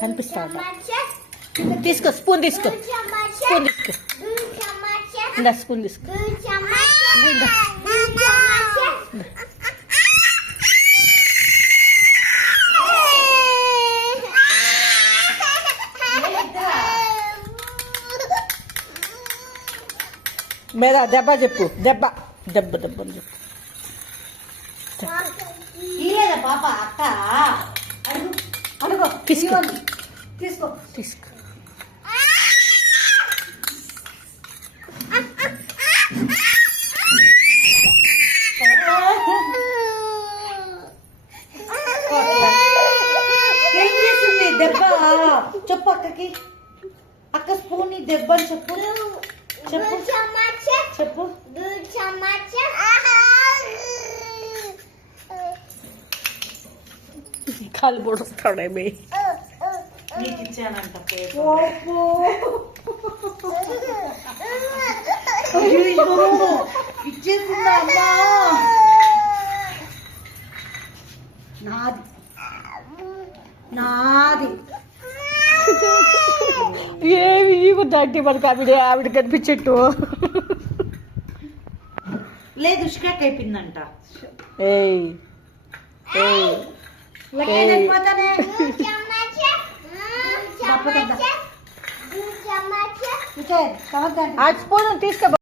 కనిపిస్తా తీసుకో స్పూన్ తీసుకో స్పూన్ తీసుకో ఇందా స్పూన్ తీసుకో మీద దెబ్బ చెప్పు దెబ్బ దెబ్బ దెబ్బ అని చెప్పు పాప అక్క అనుకో తీసుకో తీసుకో తీసుకో ఏం చేస్తుంది దెబ్బ చెప్పు అక్కకి అక్క స్పూన్ దెబ్బ అని చెప్పు చెప్పు చెప్పు కాలు పొడుస్తాడేమి నీకు ఇచ్చానంట ఇచ్చేసిందా అమ్మా నాది నాది ఏమి దాంటి మనకు ఆవిడ కనిపించట్టు లేదు ఉష్కాక్ అయిపోయిందంట ఏయ్ ఏయ్ ఆ స్పూన్ తీసుకో